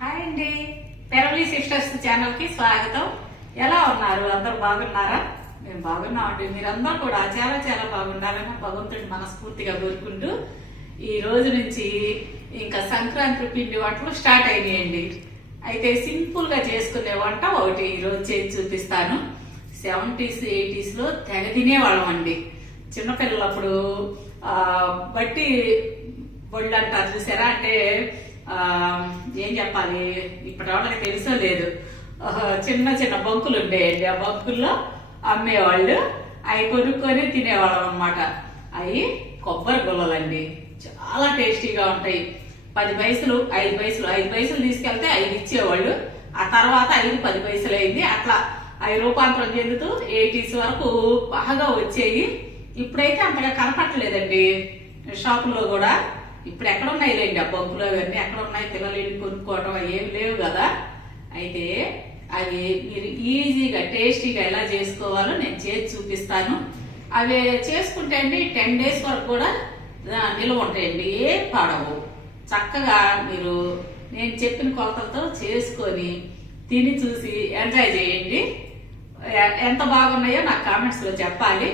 Hi అండి. Peravali sisters ఛానల్కి స్వాగతం. ఎలా ఉన్నారు? అందరు బాగున్నారా? మేము బాగున్నామండి. మీరందరూ కూడా చాలా చాలా బాగున్నారని భగవంతుడి మనస్ఫూర్తిగా కోరుకుంటూ ఈ రోజు నుంచి ఇంకా సంక్రాంతి పిండి వంటలు స్టార్ట్ అయినాయండి. అయితే సింపుల్గా చేసుకునే వంట ఒకటి ఈ రోజు చేసి చూపిస్తాను. సెవెంటీస్ ఎయిటీస్లో తెగ తినేవాళ్ళం అండి. చిన్నపిల్లలప్పుడు ఆ, బట్టి బొళ్ళు అంటారు చూసారా? అంటే ఏం చెప్పాలి? ఇప్పటి వాళ్ళకి తెలుసో లేదు. చిన్న చిన్న బొంకులు ఉండేయండి. ఆ బంకుల్లో అమ్మేవాళ్ళు. అవి కొనుక్కొని తినేవాళ్ళం అనమాట అవి కొబ్బరి గుల్లలండి చాలా టేస్టీగా ఉంటాయి. పది పైసలు ఐదు పైసలు. ఐదు పైసలు తీసుకెళ్తే ఐదు ఇచ్చేవాళ్ళు. ఆ తర్వాత ఐదు పది పైసలు అయింది. అట్లా అవి రూపాంతరం చెందుతూ ఎయిటీస్ వరకు బాగా వచ్చేవి ఇప్పుడైతే అంతగా కనపట్టలేదండి షాపుల్లో కూడా ఇప్పుడు ఎక్కడ ఉన్నాయి లేండి ఆ బంకులు అవన్నీ? ఎక్కడ ఉన్నాయి పిల్లలు వెళ్ళి కొనుక్కోవటం అవి ఏమి లేవు కదా. అయితే అవి మీరు ఈజీగా టేస్టీగా ఎలా చేసుకోవాలో నేను చేసి చూపిస్తాను. అవి చేసుకుంటే అండి టెన్ డేస్ వరకు కూడా నిల్వ ఉంటాయండి ఏ పడవు. చక్కగా మీరు నేను చెప్పిన కొలతలతో చేసుకొని తిని చూసి ఎంజాయ్ చేయండి. ఎంత బాగున్నాయో నాకు కామెంట్స్లో చెప్పాలి.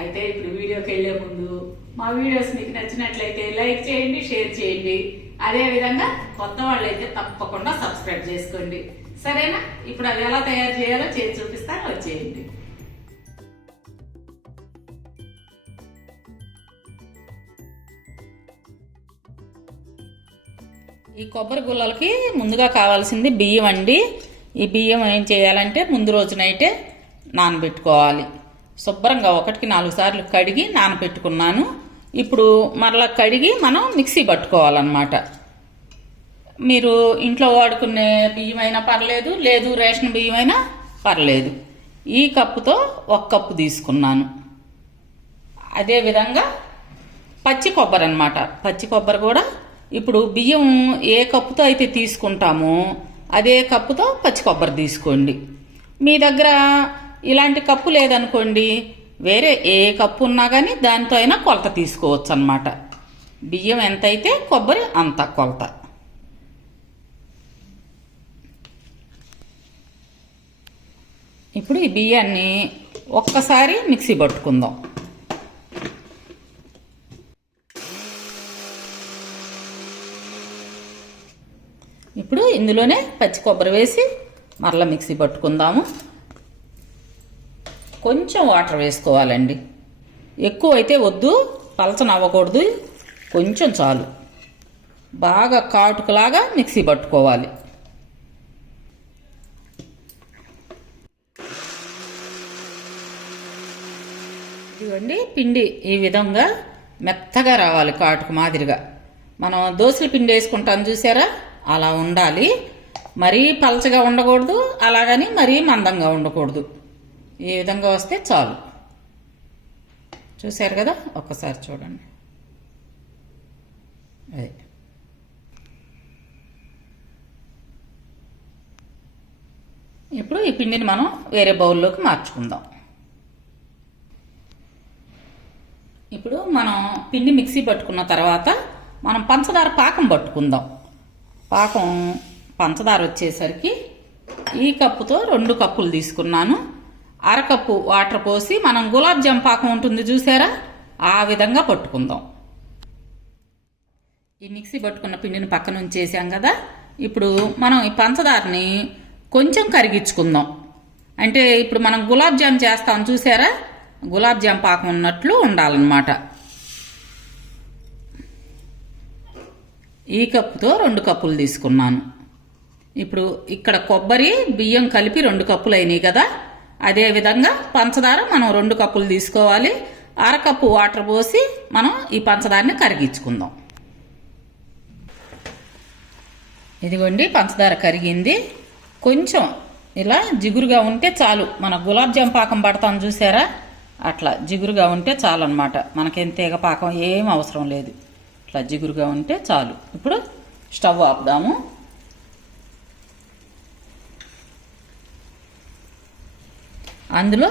అయితే ఇప్పుడు వీడియోకి వెళ్ళే ముందు మా వీడియోస్ మీకు నచ్చినట్లయితే లైక్ చేయండి షేర్ చేయండి. అదే విధంగా కొత్త వాళ్ళైతే తప్పకుండా సబ్స్క్రైబ్ చేసుకోండి. సరేనా? ఇప్పుడు అది ఎలా తయారు చేయాలో చేసి చూపిస్తాను వచ్చేయండి. ఈ కొబ్బరి గుల్లలకి ముందుగా కావాల్సింది బియ్యం అండి. ఈ బియ్యం ఏం చేయాలంటే ముందు రోజు నైటే నానబెట్టుకోవాలి. శుభ్రంగా ఒకటికి నాలుగు సార్లు కడిగి నానబెట్టుకున్నాను. ఇప్పుడు మరలా కడిగి మనం మిక్సీ పట్టుకోవాలన్నమాట. మీరు ఇంట్లో వాడుకునే బియ్యమైనా పర్లేదు లేదు రేషన్ బియ్యం అయినా పర్లేదు. ఈ కప్పుతో ఒక కప్పు తీసుకున్నాను. అదేవిధంగా పచ్చి కొబ్బరి అనమాట పచ్చి కొబ్బరి కూడా ఇప్పుడు బియ్యం ఏ కప్పుతో అయితే తీసుకుంటామో అదే కప్పుతో పచ్చి కొబ్బరి తీసుకోండి. మీ దగ్గర ఇలాంటి కప్పు లేదనుకోండి వేరే ఏ కప్పు ఉన్నా కానీ దానితో అయినా కొలత తీసుకోవచ్చు అనమాట బియ్యం ఎంత అయితే కొబ్బరి అంత కొలత. ఇప్పుడు ఈ బియ్యాన్ని ఒక్కసారి మిక్సీ పట్టుకుందాం. ఇప్పుడు ఇందులోనే పచ్చి కొబ్బరి వేసి మరలా మిక్సీ పట్టుకుందాము. కొంచెం వాటర్ వేసుకోవాలండి. ఎక్కువ అయితే వద్దు పలచన అవ్వకూడదు కొంచెం చాలు. బాగా కాటుకులాగా మిక్సీ పట్టుకోవాలి. ఇదిగోండి పిండి ఈ విధంగా మెత్తగా రావాలి కాటుకు మాదిరిగా. మనం దోశల పిండి వేసుకుంటాం చూసారా? అలా ఉండాలి. మరీ పలచగా ఉండకూడదు అలాగని మరీ మందంగా ఉండకూడదు. ఈ విధంగా వస్తే చాలు. చూశారు కదా? ఒక్కసారి చూడండి. అది ఇప్పుడు ఈ పిండిని మనం వేరే బౌల్లోకి మార్చుకుందాం. ఇప్పుడు మనం పిండి మిక్సీ పట్టుకున్న తర్వాత మనం పంచదార పాకం పట్టుకుందాం. పాకం పంచదార వచ్చేసరికి ఈ కప్పుతో రెండు కప్పులు తీసుకున్నాను. అరకప్పు వాటర్ పోసి మనం గులాబ్ జామ్ పాకం ఉంటుంది చూసారా? ఆ విధంగా పట్టుకుందాం. ఈ మిక్సీ పట్టుకున్న పిండిని పక్కన ఉంచేసాం కదా? ఇప్పుడు మనం ఈ పంచదారని కొంచెం కరిగించుకుందాం. అంటే ఇప్పుడు మనం గులాబ్ జామ్ చేస్తాం చూసారా? గులాబ్ జామ్ పాకం ఉన్నట్లు ఉండాలన్నమాట. ఈ కప్పుతో రెండు కప్పులు తీసుకున్నాను. ఇప్పుడు ఇక్కడ కొబ్బరి బియ్యం కలిపి రెండు కప్పులు అయినాయి కదా? అదే విధంగా పంచదార మనం రెండు కప్పులు తీసుకోవాలి. అరకప్పు వాటర్ పోసి మనం ఈ పంచదారని కరిగించుకుందాం. ఇదిగోండి పంచదార కరిగింది. కొంచెం ఇలా జిగురుగా ఉంటే చాలు. మన గులాబ్ జామ్ పాకం పడతాం చూసారా? అట్లా జిగురుగా ఉంటే చాలు అనమాట మనకేం తీగ పాకం ఏం అవసరం లేదు. ఇట్లా జిగురుగా ఉంటే చాలు. ఇప్పుడు స్టవ్ ఆపుదాము. అందులో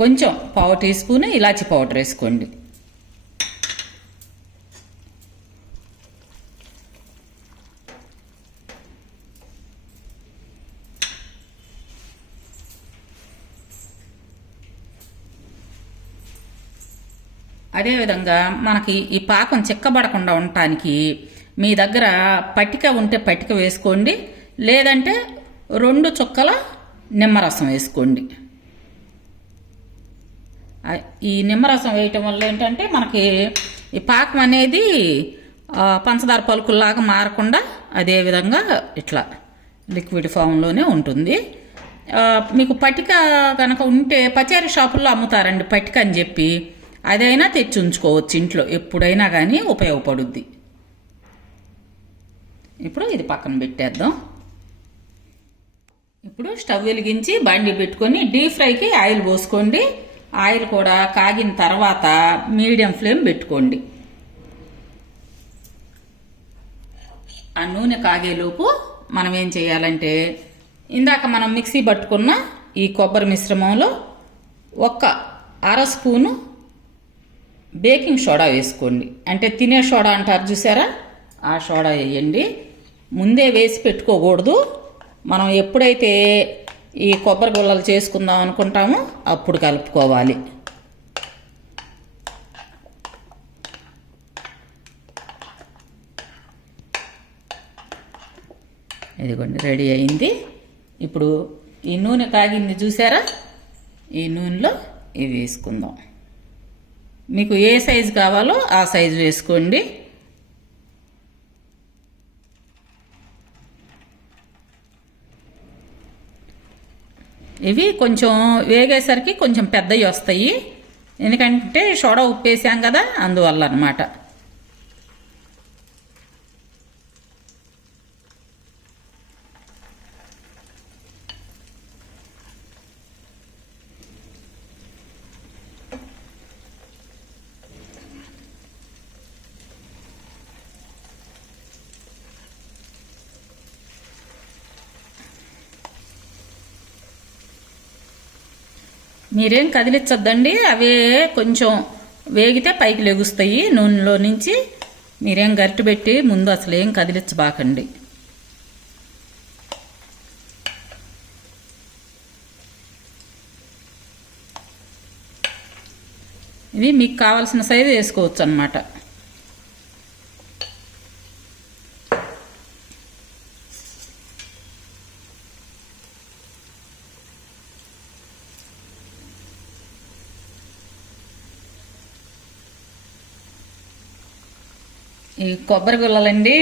కొంచెం పావు టీ స్పూన్ ఇలాచి పౌడర్ వేసుకోండి. అదేవిధంగా మనకి ఈ పాకం చిక్కబడకుండా ఉండటానికి మీ దగ్గర పట్టిక ఉంటే పట్టిక వేసుకోండి లేదంటే రెండు చుక్కల నిమ్మరసం వేసుకోండి. ఈ నిమ్మరసం వేయటం వల్ల ఏంటంటే మనకి ఈ పాకం అనేది పంచదార పలుకుల్లాగా మారకుండా అదే విధంగా ఇట్లా లిక్విడ్ ఫామ్లోనే ఉంటుంది. మీకు పటిక కనుక ఉంటే పచారీ షాపుల్లో అమ్ముతారండి పటిక అని చెప్పి. అదైనా తెచ్చి ఉంచుకోవచ్చు ఇంట్లో. ఎప్పుడైనా కానీ ఉపయోగపడుద్ది. ఇప్పుడు ఇది పక్కన పెట్టేద్దాం. ఇప్పుడు స్టవ్ వెలిగించి బండి పెట్టుకొని డీప్ ఫ్రైకి ఆయిల్ పోసుకోండి. ఆయిల్ కూడా కాగిన తర్వాత మీడియం ఫ్లేమ్ పెట్టుకోండి. ఆ నూనె కాగేలోపు మనం ఏం చేయాలంటే ఇందాక మనం మిక్సీ పట్టుకున్న ఈ కొబ్బరి మిశ్రమంలో ఒక్క అర స్పూను బేకింగ్ సోడా వేసుకోండి. అంటే తినే సోడా అంటారు చూసారా? ఆ సోడా వేయండి. ముందే వేసి పెట్టుకోకూడదు. మనం ఎప్పుడైతే ఈ కొబ్బరి గుళ్ళలు చేసుకుందాం అనుకుంటాము అప్పుడు కలుపుకోవాలి. ఇదిగోండి రెడీ అయింది. ఇప్పుడు ఈ నూనె కాగింది చూసారా? ఈ నూనెలో ఇవి వేసుకుందాం. మీకు ఏ సైజు కావాలో ఆ సైజు వేసుకోండి. ఇవి కొంచెం వేగేసరికి కొంచెం పెద్దవి వస్తాయి. ఎందుకంటే సోడా ఉప్పేసాం కదా అందువల్ల అనమాట మీరేం కదిలించొద్దండి అవే కొంచెం వేగితే పైకి లెగుస్తాయి నూనెలో నుంచి. మీరేం గరిటె పెట్టి ముందు అసలు ఏం కదిలించబాకండి. ఇవి మీకు కావాల్సిన సైజు వేసుకోవచ్చు అనమాట ఈ కొబ్బరి గుల్లలండి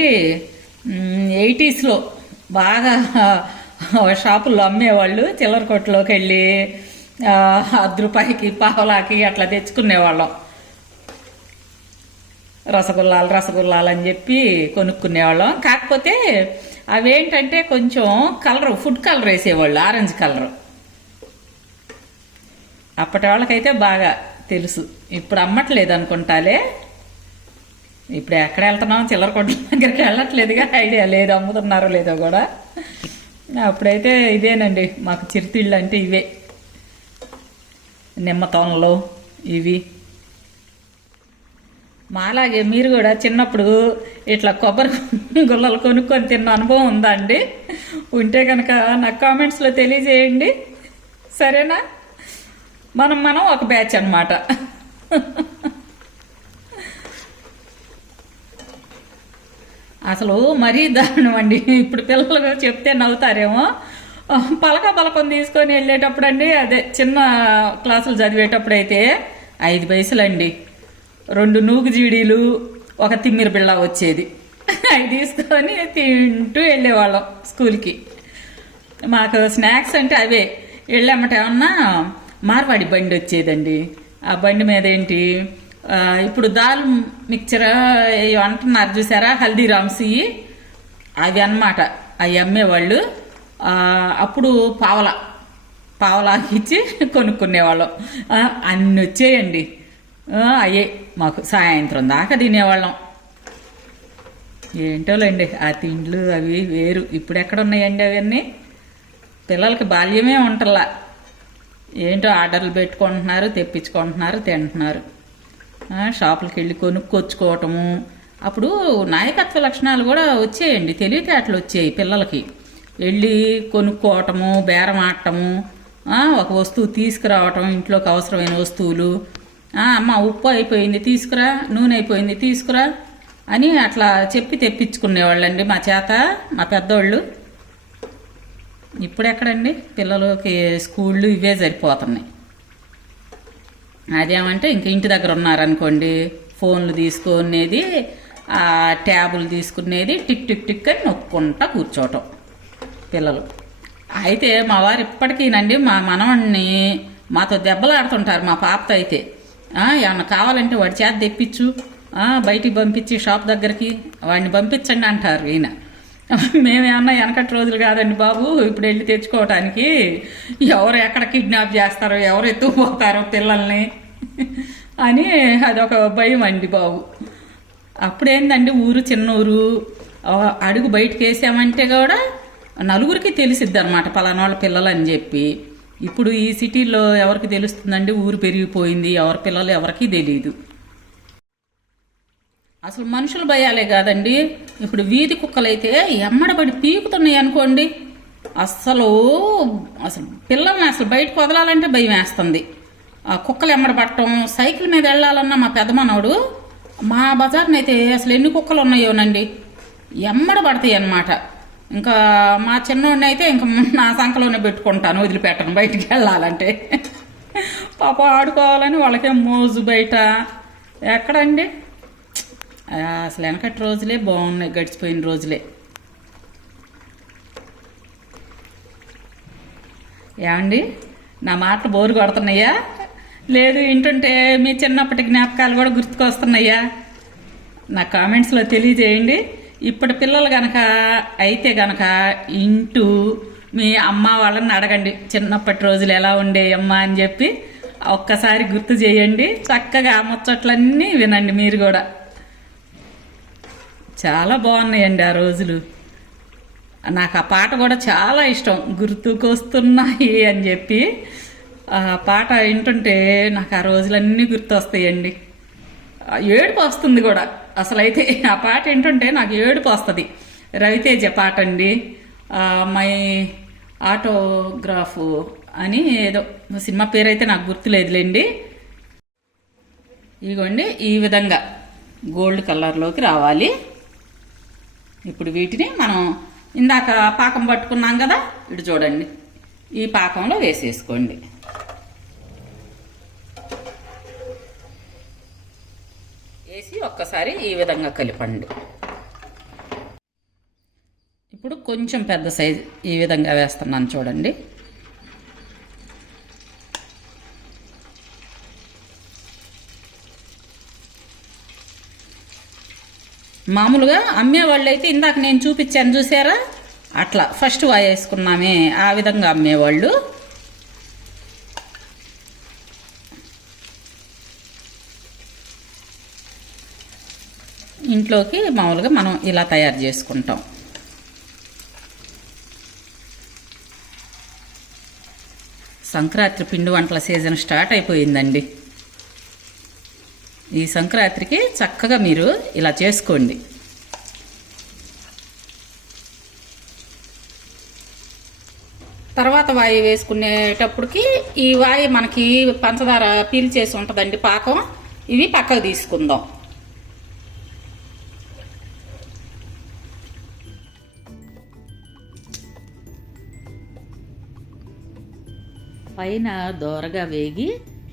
ఎయిటీస్లో బాగా షాపుల్లో అమ్మేవాళ్ళు చిల్లర కొట్టులోకి వెళ్ళి ఆ, అర్ధ రూపాయికి పావలాకి అట్లా తెచ్చుకునేవాళ్ళం. రసగుల్లాలు రసగుల్లాలు అని చెప్పి కొనుక్కునేవాళ్ళం. కాకపోతే అవేంటంటే కొంచెం కలర్ ఫుడ్ కలర్ వేసేవాళ్ళు ఆరెంజ్ కలర్. అప్పటి వాళ్ళకైతే బాగా తెలుసు. ఇప్పుడు అమ్మట్లేదు అనుకుంటాలే. ఇప్పుడు ఎక్కడ వెళ్తున్నాం చిల్లర కొట్ల దగ్గరికి వెళ్ళట్లేదుగా. ఐడియా లేదు. అమ్ముతున్నారో లేదో కూడా. అప్పుడైతే ఇదేనండి. మాకు చిరుతిళ్ళు అంటే ఇవే. నిమ్మతోనలు ఇవి. మాలాగే మీరు కూడా చిన్నప్పుడు ఇట్లా కొబ్బరి గుల్లలు కొనుక్కొని తిన్న అనుభవం ఉందా అండి? ఉంటే కనుక నాకు కామెంట్స్లో తెలియజేయండి. సరేనా? మనం మనం ఒక బ్యాచ్ అనమాట అసలు మరీ దారుణం అండి. ఇప్పుడు పిల్లలు చెప్తే నవ్వుతారేమో. పలక పలకం తీసుకొని వెళ్ళేటప్పుడు అండి అదే చిన్న క్లాసులు చదివేటప్పుడు అయితే ఐదు పైసలండి. రెండు నూగు జీడీలు ఒక తిమ్మిరి బిళ్ళ వచ్చేది. అవి తీసుకొని తింటూ వెళ్ళేవాళ్ళం స్కూల్కి. మాకు స్నాక్స్ అంటే అవే. వెళ్ళామట ఏమన్నా మార్వాడి బండి వచ్చేదండి. ఆ బండి మీద ఏంటి? ఇప్పుడు దాల్ మిక్చర్ అంటున్నారు చూసారా? హల్దీరామ్స్ ఇవి అవి అన్నమాట. అవి అమ్మేవాళ్ళు అప్పుడు పావల పావలాకి ఇచ్చి కొనుక్కునేవాళ్ళం. ఆ, అన్ని వచ్చేయండి. అయ్యే మాకు సాయంత్రం దాకా తినేవాళ్ళం. ఏంటోలేండి ఆ తిండ్లు అవి వేరు. ఇప్పుడు ఎక్కడ ఉన్నాయండి అవన్నీ? పిల్లలకి బాల్యమే ఉంటల్లా. ఏంటో ఆర్డర్లు పెట్టుకుంటున్నారు తెప్పించుకుంటున్నారు తింటున్నారు. షాపులకి వెళ్ళి కొనుక్కొచ్చుకోవటము. అప్పుడు నాయకత్వ లక్షణాలు కూడా వచ్చేయండి. తెలివితేటలు వచ్చాయి పిల్లలకి. వెళ్ళి కొనుక్కోవటము బేరం ఆడటము ఒక వస్తువు తీసుకురావటం ఇంట్లోకి అవసరమైన వస్తువులు. అమ్మ ఉప్పు అయిపోయింది తీసుకురా నూనె అయిపోయింది తీసుకురా అని అట్లా చెప్పి తెప్పించుకునేవాళ్ళండి మా చేత మా పెద్దోళ్ళు. ఇప్పుడు ఎక్కడండి పిల్లలకి స్కూళ్ళు ఇవే సరిపోతున్నాయి. అదేమంటే ఇంక ఇంటి దగ్గర ఉన్నారనుకోండి ఫోన్లు తీసుకునేది ట్యాబులు తీసుకునేది టిక్ టిక్ టిక్ అని నొక్కుంటా కూర్చోవటం పిల్లలు. అయితే మా వారు ఇప్పటికీనండి మా మనవణ్ణి మాతో దెబ్బలాడుతుంటారు మా పాపతో అయితే. ఏమన్నా కావాలంటే వాడి చేత తెప్పించు. బయటికి పంపించి షాప్ దగ్గరికి వాడిని పంపించండి అంటారు ఈయన. మేమేమన్నా వెనకటి రోజులు కాదండి బాబు ఇప్పుడు వెళ్ళి తెచ్చుకోవటానికి ఎవరు ఎక్కడ కిడ్నాప్ చేస్తారో ఎవరు ఎత్తుకుపోతారో పిల్లల్ని. అని అదొక భయం అండి బాబు. అప్పుడేందండి ఊరు చిన్న ఊరు అడుగు బయటకు వేసామంటే కూడా నలుగురికి తెలిసిద్ది అనమాట పలానాళ్ళ పిల్లలు అని చెప్పి. ఇప్పుడు ఈ సిటీలో ఎవరికి తెలుస్తుందండి ఊరు పెరిగిపోయింది ఎవరి పిల్లలు ఎవరికి తెలియదు అసలు మనుషులు భయాలే కాదండి. ఇప్పుడు వీధి కుక్కలైతే ఎమ్మడబడి పీకుతున్నాయి అనుకోండి. అస్సలు అసలు పిల్లల్ని అసలు బయటకు వదలాలంటే భయం వేస్తుంది కుక్కలు ఎమ్మడబట్టం సైకిల్ మీద వెళ్ళాలన్న మా పెద్దమనోడు మా బజార్ని అయితే అసలు ఎన్ని కుక్కలు ఉన్నాయోనండి ఎమ్మడబడతాయి అన్నమాట. ఇంకా మా చిన్నోడిని అయితే ఇంకా నా సంఖలోనే పెట్టుకుంటాను వదిలిపెట్టను బయటికి వెళ్ళాలంటే. పాప ఆడుకోవాలని వాళ్ళకే మోజు బయట. ఎక్కడండి? అసలు వెనకటి రోజులే బాగున్నాయి గడిచిపోయిన రోజులే. ఏమండి? నా మాటలు బోరు కొడుతున్నాయా? లేదు ఏంటంటే మీ చిన్నప్పటి జ్ఞాపకాలు కూడా గుర్తుకొస్తున్నాయా నా కామెంట్స్లో తెలియజేయండి. ఇప్పటి పిల్లలు గనక అయితే గనక ఇంటూ మీ అమ్మ వాళ్ళని అడగండి చిన్నప్పటి రోజులు ఎలా ఉండే అమ్మ అని చెప్పి ఒక్కసారి గుర్తు చేయండి. చక్కగా ముచ్చట్లన్నీ వినండి మీరు కూడా. చాలా బాగున్నాయండి ఆ రోజులు. నాకు ఆ పాట కూడా చాలా ఇష్టం. గుర్తుకొస్తున్నాయి అని చెప్పి ఆ పాట వింటుంటే నాకు ఆ రోజులన్నీ గుర్తొస్తాయండి. ఏడుపు వస్తుంది కూడా. అసలైతే ఆ పాట వింటుంటే నాకు ఏడుపు వస్తుంది. రవితేజ పాట అండి. మై ఆటోగ్రాఫ్ అని ఏదో సినిమా పేరు అయితే నాకు గుర్తులేదులేండి. ఇదిగోండి ఈ విధంగా గోల్డ్ కలర్లోకి రావాలి. ఇప్పుడు వీటిని మనం ఇందాక పాకం పట్టుకున్నాం కదా ఇటు చూడండి. ఈ పాకంలో వేసేసుకోండి. వేసి ఒక్కసారి ఈ విధంగా కలిపండి. ఇప్పుడు కొంచెం పెద్ద సైజు ఈ విధంగా వేస్తున్నాను చూడండి. మామూలుగా అమ్మేవాళ్ళు అయితే ఇందాక నేను చూపించాను చూసారా? అట్లా ఫస్ట్ వాయి వేసుకున్నామే ఆ విధంగా అమ్మేవాళ్ళు. ఇంట్లోకి మామూలుగా మనం ఇలా తయారు చేసుకుంటాం. సంక్రాంతి పిండి వంటల సీజన్ స్టార్ట్ అయిపోయిందండి. ఈ సంక్రాంతికి చక్కగా మీరు ఇలా చేసుకోండి. తర్వాత వాయి వేసుకునేటప్పటికి ఈ వాయి మనకి పంచదార పీల్చేసి ఉంటుందండి పాకం. ఇవి పక్కకు తీసుకుందాం. పైన దోరగా వేగి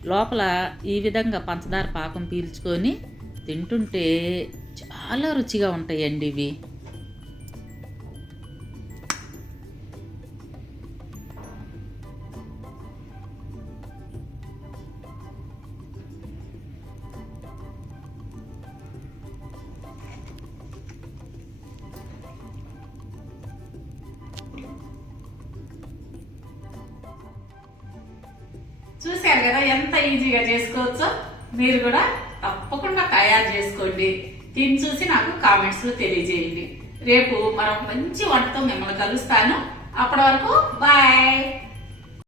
లోపల ఈ విధంగా పంచదార పాకం పీల్చుకొని తింటుంటే చాలా రుచిగా ఉంటాయండి ఇవి. చూశారు కదా ఎంత ఈజీగా చేసుకోవచ్చో? మీరు కూడా తప్పకుండా తయారు చేసుకోండి. తిని చూసి నాకు కామెంట్స్లో తెలియజేయండి. రేపు మరొక మంచి వంటతో మిమ్మల్ని కలుస్తాను. అప్పటి వరకు బాయ్